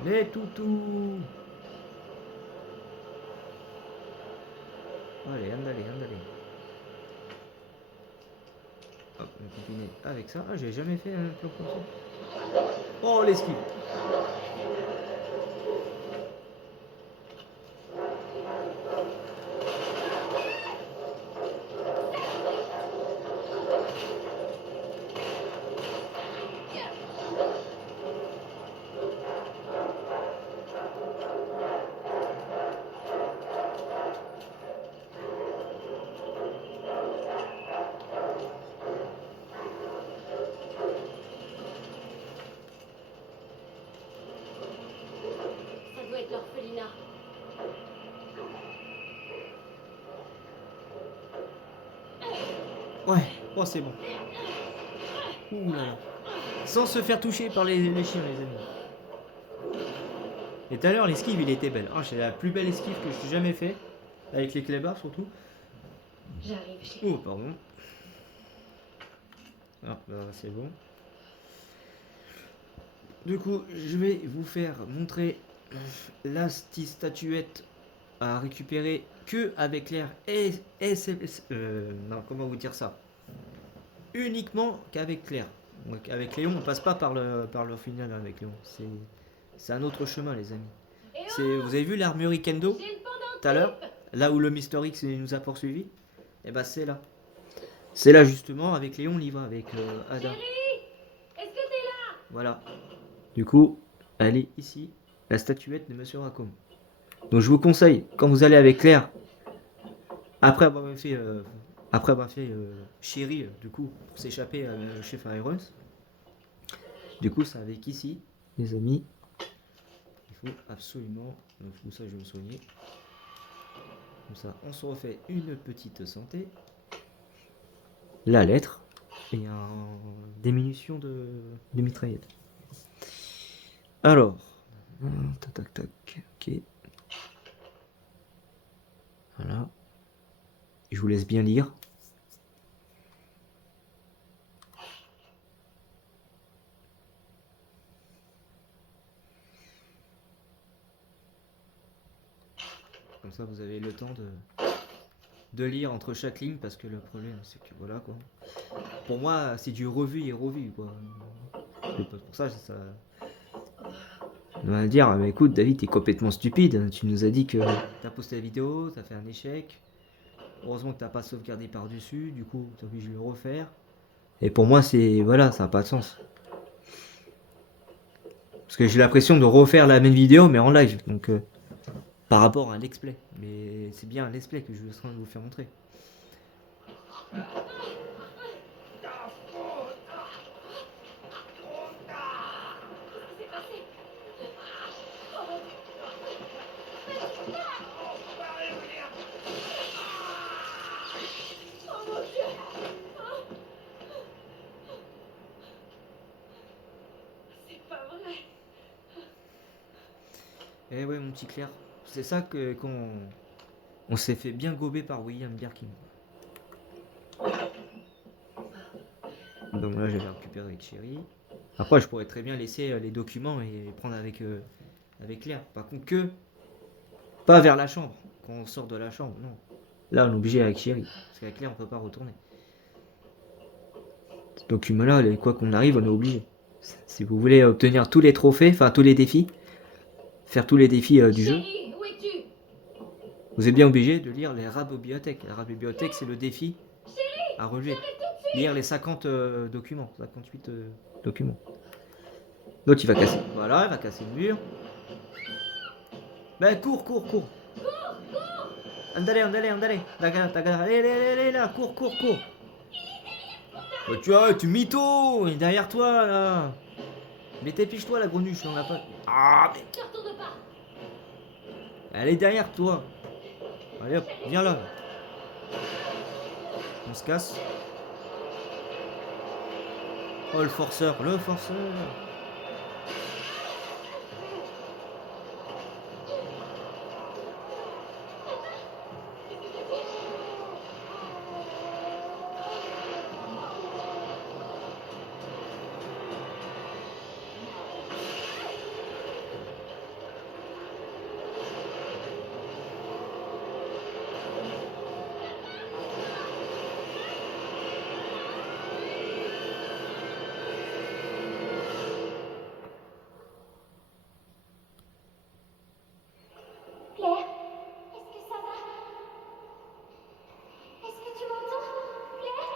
Les toutous! Allez, andale. Hop, on va combiner avec ça. Ah, j'ai jamais fait un plan comme ça. Oh, l'esquive! Ça doit être l'orphelinat. Ouais, oh, c'est bon. Ouh là là. Sans se faire toucher par les chiens, les amis. Et tout à l'heure, l'esquive, il était belle. Ah, c'est la plus belle esquive que j'ai jamais fait. Avec les clébards, surtout. J'arrive chez Oh, pardon. Ah, bah, c'est bon. Du coup, je vais vous faire montrer la statuette à récupérer que avec l'air non, comment vous dire ça? Uniquement qu'avec l'air. Donc, avec Léon, on passe pas par le final avec Léon. C'est un autre chemin, les amis. Vous avez vu l'armurerie Kendo J'ai une tout à l'heure? pendentif. Là où le Mister X nous a poursuivis? Et bah c'est là. C'est là justement, avec Léon, on y va, avec Ada. Chérie, est-ce que t'es là? Voilà. Du coup, elle est ici, la statuette de Monsieur Raccoon. Donc je vous conseille, quand vous allez avec Claire, après avoir fait, Chéri, du coup, pour s'échapper chez Firehouse, du coup, c'est avec ici, les amis. Il faut absolument, donc comme ça je vais me soigner. Comme ça, on se refait une petite santé. La lettre et des munitions de mitraillette. Alors, tac tac tac, ok. Voilà. Je vous laisse bien lire. Comme ça, vous avez le temps de lire entre chaque ligne, parce que le problème, c'est que voilà quoi. Pour moi, c'est du revu et revu quoi. C'est pas pour ça, on va dire, mais écoute, David, t'es complètement stupide. Tu nous as dit que t'as posté la vidéo, t'as fait un échec. Heureusement que t'as pas sauvegardé par-dessus, du coup, t'es obligé de le refaire. Et pour moi, voilà, ça n'a pas de sens. Parce que j'ai l'impression de refaire la même vidéo, mais en live. Donc, par rapport à un let's play. Mais c'est bien un let's play que je suis en train de vous faire montrer. Qu'est-ce qui s'est passé? Oh mon Dieu! C'est pas vrai. Eh ouais, mon petit Claire. C'est ça qu'on s'est fait bien gober par William Birkin. Donc là, je vais récupérer avec Chéri. Après, je pourrais très bien laisser les documents et les prendre avec Claire. Par contre, pas vers la chambre. Quand on sort de la chambre, non. Là, on est obligé avec Chéri. Parce qu'avec Claire, on peut pas retourner. Ce document-là, quoi qu'on arrive, on est obligé. Si vous voulez obtenir tous les trophées, enfin tous les défis, faire tous les défis du jeu, Chérie, où es-tu? vous êtes bien obligé de lire les rabobibliothèques. La rabobibliothèque, c'est le défi à relever. Lire les 50 documents, 58 documents. L'autre, il va casser. Voilà, il va casser le mur. Ben, cours. Andale. Allez, là, cours. Bah, tu mytho. Il est derrière toi, là. Mais t'épiche-toi, la grenuche, là, on l'a pas. Ah, mais... Ne retourne pas. Elle est derrière toi. Allez hop, viens là. On se casse. Oh, le forceur. Claire, est-ce que ça va? Est-ce que tu m'entends? Claire?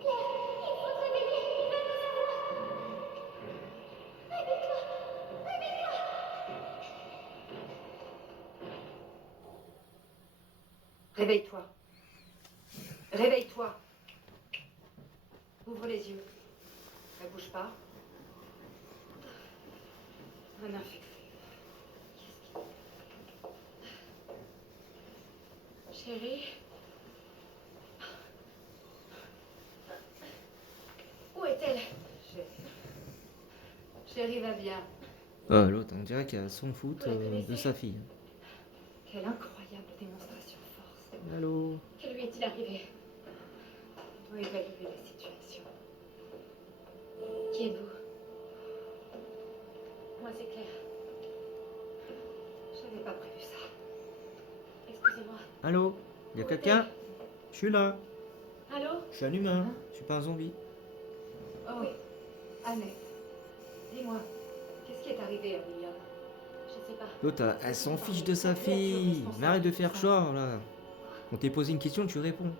Claire, il faut te réveiller, il va nous avoir. Réveille-toi, réveille-toi. Réveille-toi. Réveille-toi. Ouvre les yeux. Ne bouge pas. Un infecté. Chérie? Où est-elle? Chérie va bien. Ah, l'autre, on dirait qu'elle s'en fout de sa fille. Quelle incroyable démonstration de force. Allô? Que lui est-il arrivé? On doit évaluer la situation. Qui êtes-vous? Moi, c'est Claire. J'avais pas prévu ça. Excusez-moi. Allô? Y'a quelqu'un? Je suis là. Allô? Je suis un humain. Je suis pas un zombie. Oh, Annette, dis-moi, qu'est-ce qui est arrivé à William? Je sais pas. L'autre, elle s'en fiche de sa fille. Mais arrête de faire choix, là. On t'est posé une question, tu réponds.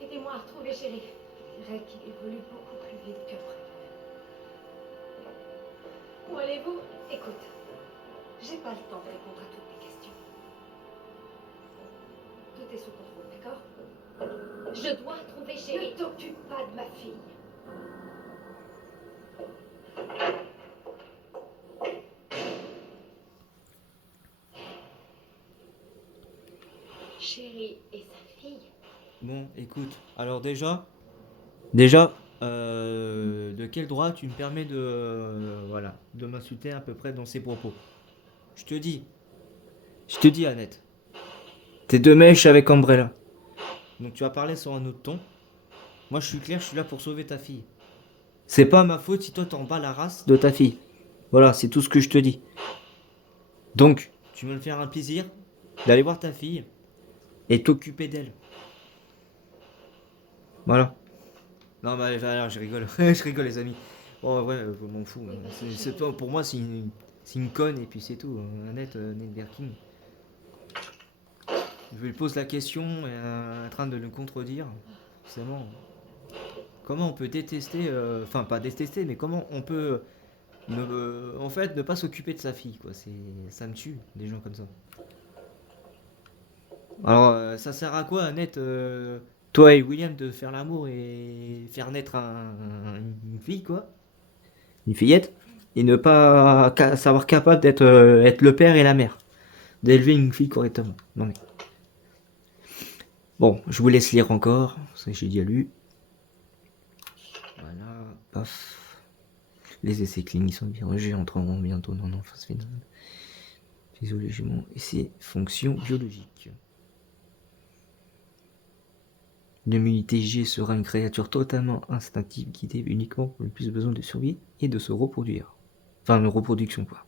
Aidez-moi à retrouver Chéri. Je dirais qu'il évolue beaucoup plus vite que prévu. Où allez-vous? Écoute, j'ai pas le temps de répondre à toutes tes questions. Tout est sous contrôle, d'accord? Je dois trouver Chéri. Ne t'occupe pas de ma fille. Chéri et sa fille. Bon, écoute. Alors déjà, de quel droit tu me permets de, voilà, de m'insulter à peu près dans ces propos? Je te dis, Annette. T'es de mèche avec Umbrella. Donc tu vas parler sur un autre ton. Moi, je suis clair, je suis là pour sauver ta fille. C'est pas ma faute si toi t'en bats la race de ta fille. Voilà, c'est tout ce que je te dis. Donc, tu veux me faire un plaisir d'aller voir ta fille et t'occuper d'elle. Voilà. Non, mais alors, je rigole. Je rigole, les amis. Bon, ouais, je m'en fous. Pour moi, c'est une conne et puis c'est tout. Annette, Annette Birkin. Je lui pose la question et en train de le contredire. C'est bon. Comment on peut détester, enfin pas détester, mais comment on peut en fait ne pas s'occuper de sa fille, quoi. Ça me tue, des gens comme ça. Alors ça sert à quoi, Annette, toi et William, de faire l'amour et faire naître une fille, quoi, une fillette, et ne pas savoir capable d'être être le père et la mère, d'élever une fille correctement. Non mais bon, je vous laisse lire encore, ça j'ai déjà lu. Voilà, paf. Les essais cliniques sont viragés entreront bientôt dans une phase finale. Physiologiquement et ses fonctions biologiques. L'immunité G sera une créature totalement instinctive guidée uniquement pour le plus besoin de survie et de se reproduire. Enfin, de reproduction, quoi.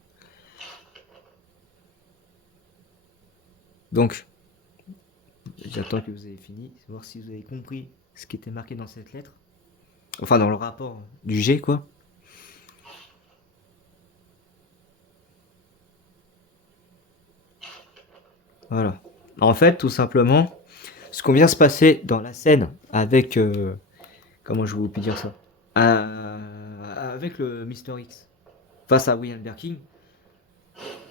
Donc, j'attends que vous ayez fini, voir si vous avez compris ce qui était marqué dans cette lettre. Enfin, dans le rapport du G, quoi. Voilà. En fait, tout simplement, ce qu'on vient se passer dans la scène avec... comment je vous peux dire ça, avec le Mister X face à William Birkin,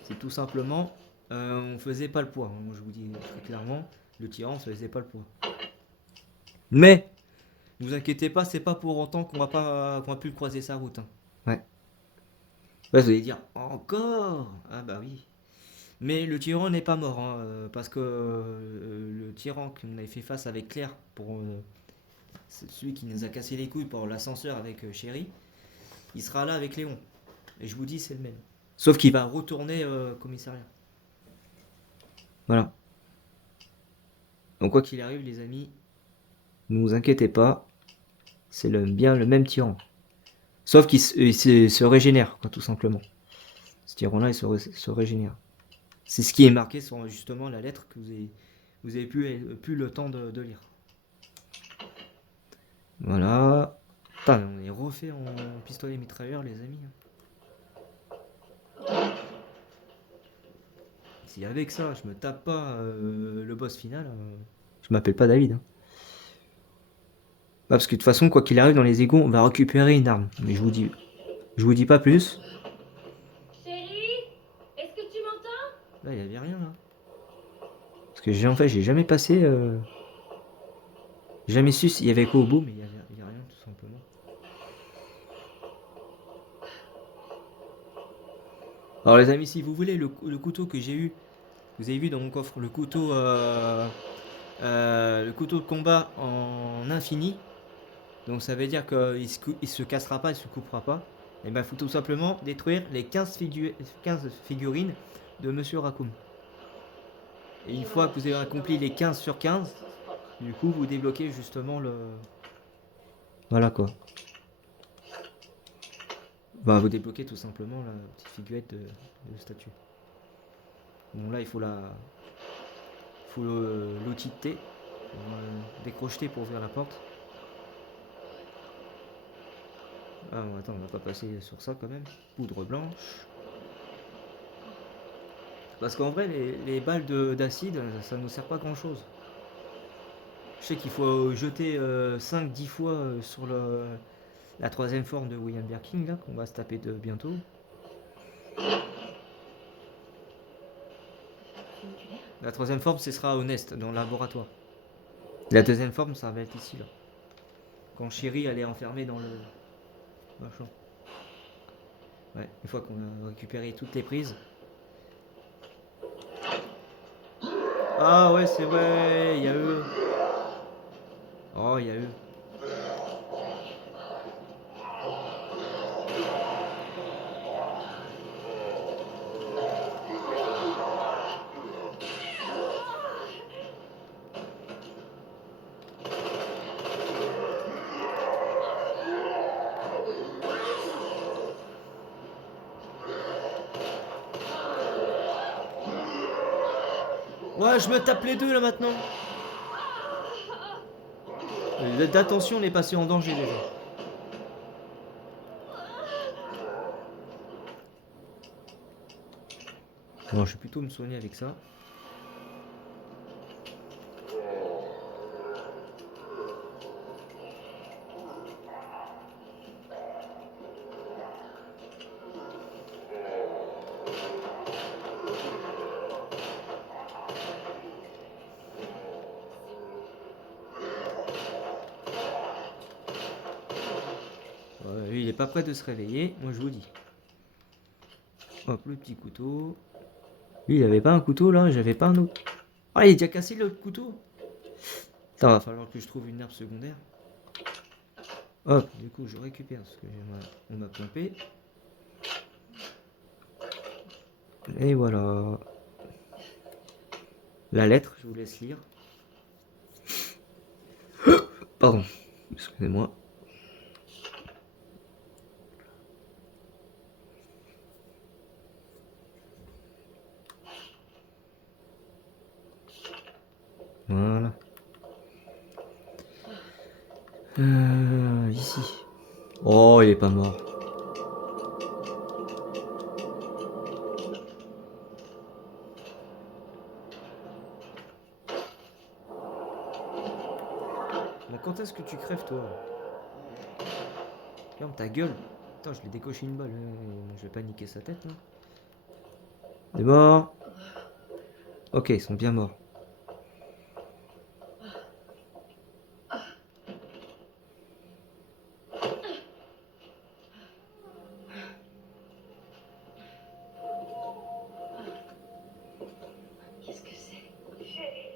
c'est tout simplement... on faisait pas le poids. Hein. Moi, je vous dis très clairement, le tyran, on faisait pas le poids. Mais, ne vous inquiétez pas, c'est pas pour autant qu'on va plus croiser sa route. Hein. Ouais. Ouais, vous allez dire, encore? Ah bah oui. Mais le tyran n'est pas mort, hein, parce que le tyran qu'on avait fait face avec Claire, pour c'est celui qui nous a cassé les couilles pour l'ascenseur avec Chéri, il sera là avec Léon. Et je vous dis, c'est le même. Sauf qu'il va retourner au commissariat. Voilà. Donc quoi qu'il arrive, les amis, ne vous inquiétez pas, c'est bien le même tyran. Sauf qu'il se régénère, quoi, tout simplement. Ce tyran-là, il se régénère. C'est ce qui est marqué sur justement la lettre que vous avez pu le temps de lire. Voilà. Putain, on est refait en pistolet mitrailleur, les amis. Si avec ça, je me tape pas le boss final, je m'appelle pas David. Hein. Bah, parce que de toute façon, quoi qu'il arrive dans les égouts, on va récupérer une arme. Mais je vous dis pas plus. Chéri, est-ce que tu m'entends? Là, il y avait rien là. Parce que j'ai jamais passé. J'ai jamais su s'il y avait quoi au bout, mais il y a rien tout simplement. Alors les amis, si vous voulez le couteau que j'ai eu, vous avez vu dans mon coffre, le couteau de combat en infini. Donc ça veut dire qu'il se cassera pas, il se coupera pas. Et ben il faut tout simplement détruire les 15 figurines de Monsieur Raccoon. Et une fois que vous avez accompli les 15 sur 15, du coup vous débloquez justement le... Voilà quoi. Bah vous débloquez tout simplement la petite figurette de statue. Bon là il faut l'outil de thé. Décrocheter pour ouvrir la porte. Ah bon, attends, on va pas passer sur ça quand même. Poudre blanche. Parce qu'en vrai, les balles d'acide, ça nous sert pas grand chose. Je sais qu'il faut jeter 5-10 fois sur la troisième forme de William Birkin, là, qu'on va se taper de bientôt. Funiculaire. La troisième forme, ce sera au Nest, dans le laboratoire. La deuxième forme, ça va être ici, là. Quand Chérie, elle est enfermée dans le machin. Ouais, une fois qu'on a récupéré toutes les prises. Ah ouais, c'est vrai, il y a eux. Oh, il y a eux. Ouais, je me tape les deux là maintenant. D'attention, on est passé en danger déjà. Bon, je vais plutôt me soigner avec ça. Lui, il est pas prêt de se réveiller, moi je vous dis. Hop, le petit couteau. Lui, il avait pas un couteau là, j'avais pas un autre. Ah, il est déjà cassé l'autre couteau. Attends, va falloir que je trouve une herbe secondaire. Hop, du coup, je récupère ce que on m'a pompé. Et voilà. La lettre, je vous laisse lire. Pardon, excusez-moi. Voilà. Ici. Oh, il est pas mort. Bon, quand est-ce que tu crèves, toi? Ferme ta gueule. Attends, je l'ai décoché une balle. Je vais pas niquer sa tête, là. C'est mort. Ok, ils sont bien morts. Qu'est-ce que c'est? Chérie,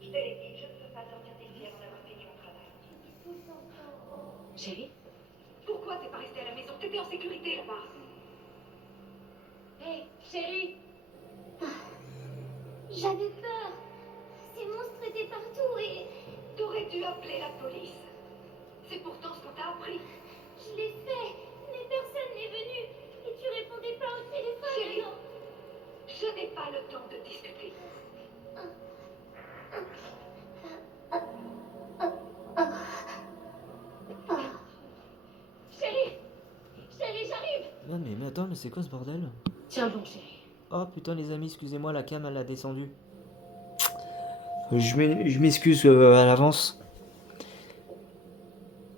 je te l'ai dit, je ne peux pas sortir d'ici avant d'avoir fini mon travail. Chérie? Pourquoi t'es pas restée à la maison? T'étais en sécurité là-bas. Hé, chérie! J'avais peur. Ces monstres étaient partout et... T'aurais dû appeler la police. C'est pourtant ce qu'on t'a appris. Je l'ai fait, mais personne n'est venu. Et tu répondais pas au téléphone. Chérie, alors... je n'ai pas le temps de discuter. Chérie, chérie, j'arrive. Non, mais attends, mais c'est quoi ce bordel? Tiens bon, chérie. Oh putain, les amis, excusez-moi, la cam elle a descendu. Je m'excuse à l'avance.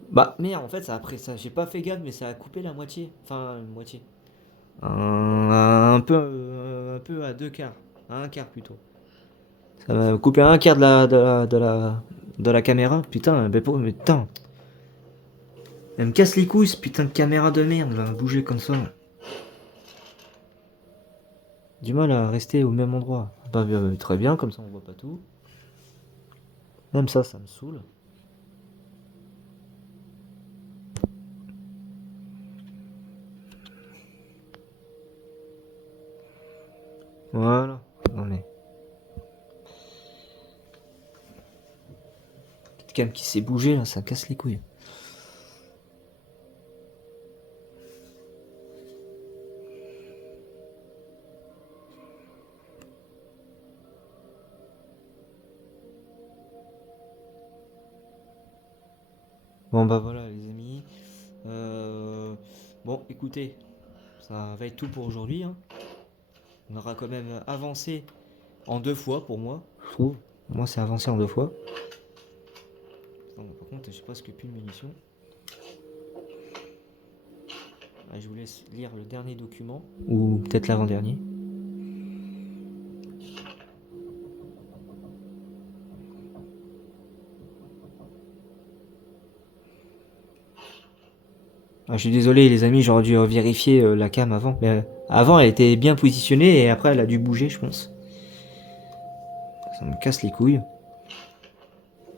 Bah merde, en fait, ça après ça, j'ai pas fait gaffe, mais ça a coupé la moitié. Enfin, une moitié. Un peu à deux quarts, à un quart plutôt. Ça m'a coupé un quart de la caméra. Putain, mais putain. Elle me casse les couilles, ce putain de caméra de merde, va bouger comme ça. Du mal à rester au même endroit. Bah, très bien, comme ça on voit pas tout. Même ça me saoule. Voilà. Non mais. Petite cam qui s'est bougée là, ça casse les couilles. Bon bah voilà les amis. Bon, écoutez, ça va être tout pour aujourd'hui, hein. On aura quand même avancé en 2 fois pour moi, je trouve. Moi, c'est avancé en 2 fois. Non, par contre, j'ai presque plus de munitions. Ah, je vous laisse lire le dernier document, ou peut-être l'avant-dernier. Ah, je suis désolé les amis, j'aurais dû vérifier la cam avant. Mais avant, elle était bien positionnée et après, elle a dû bouger, je pense. Ça me casse les couilles.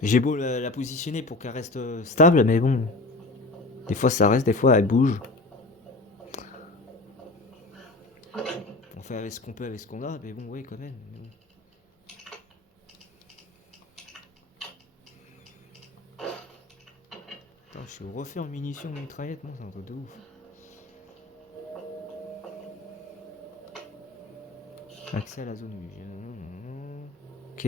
J'ai beau la positionner pour qu'elle reste stable, mais bon. Des fois ça reste, des fois elle bouge. On fait avec ce qu'on peut, avec ce qu'on a, mais bon, oui, quand même. Mais bon. Putain, je suis refait en munitions de mitraillette, moi, c'est un truc de ouf. Accès à la zone U. Ok.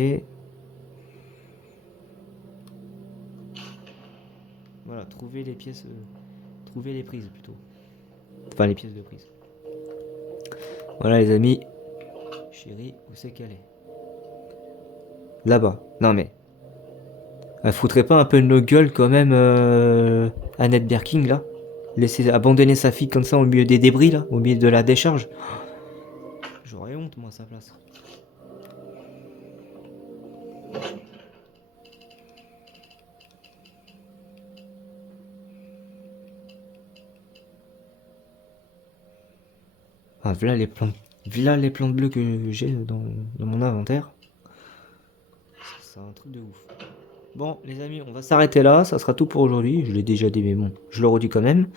Voilà, trouver les pièces. Trouver les prises plutôt. Enfin, les pièces de prise. Voilà, les amis. Chérie, où c'est qu'elle est? Là-bas. Non, mais. Elle foutrait pas un peu de nos gueules quand même, Annette Birking là? Laisser abandonner sa fille comme ça au milieu des débris là, au milieu de la décharge. J'aurais honte moi à sa place. Ah, voilà les plantes bleues que j'ai dans mon inventaire. C'est un truc de ouf. Bon, les amis, on va s'arrêter là. Ça sera tout pour aujourd'hui. Je l'ai déjà dit, mais bon, je le redis quand même.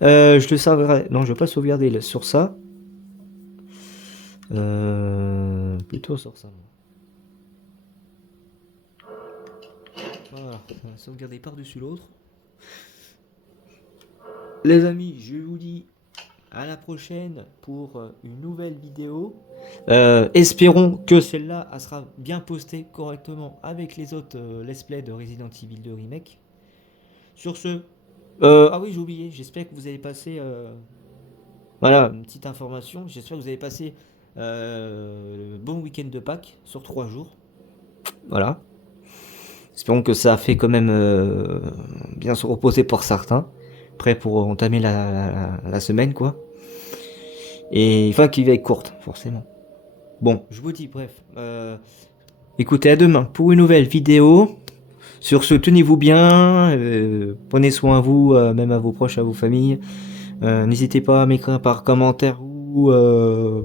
Je le sauvegarde. Non, je vais pas le sauvegarder sur ça. Plutôt sur ça. Voilà, on va sauvegarder par-dessus l'autre. Les amis, je vous dis à la prochaine pour une nouvelle vidéo. Espérons que celle-là elle sera bien postée correctement avec les autres let's play de Resident Evil 2 Remake. Sur ce, ah oui j'ai oublié, j'espère que vous avez passé voilà une petite information, j'espère que vous avez passé bon week-end de Pâques sur 3 jours. Voilà. Espérons que ça a fait quand même bien se reposer pour certains, prêt pour entamer la semaine quoi. Et enfin qu'il va être courte, forcément. Bon, je vous dis, bref. Écoutez, à demain pour une nouvelle vidéo. Sur ce, tenez-vous bien. Prenez soin à vous, même à vos proches, à vos familles. N'hésitez pas à m'écrire par commentaire ou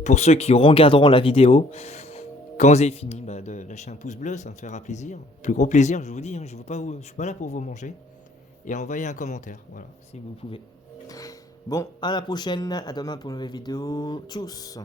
pour ceux qui regarderont la vidéo. Quand vous avez fini, de lâcher un pouce bleu, ça me fera plaisir. Plus gros plaisir, je vous dis. Hein, je suis pas là pour vous manger. Et envoyez un commentaire, voilà, si vous pouvez. Bon, à la prochaine. À demain pour une nouvelle vidéo. Tchuss.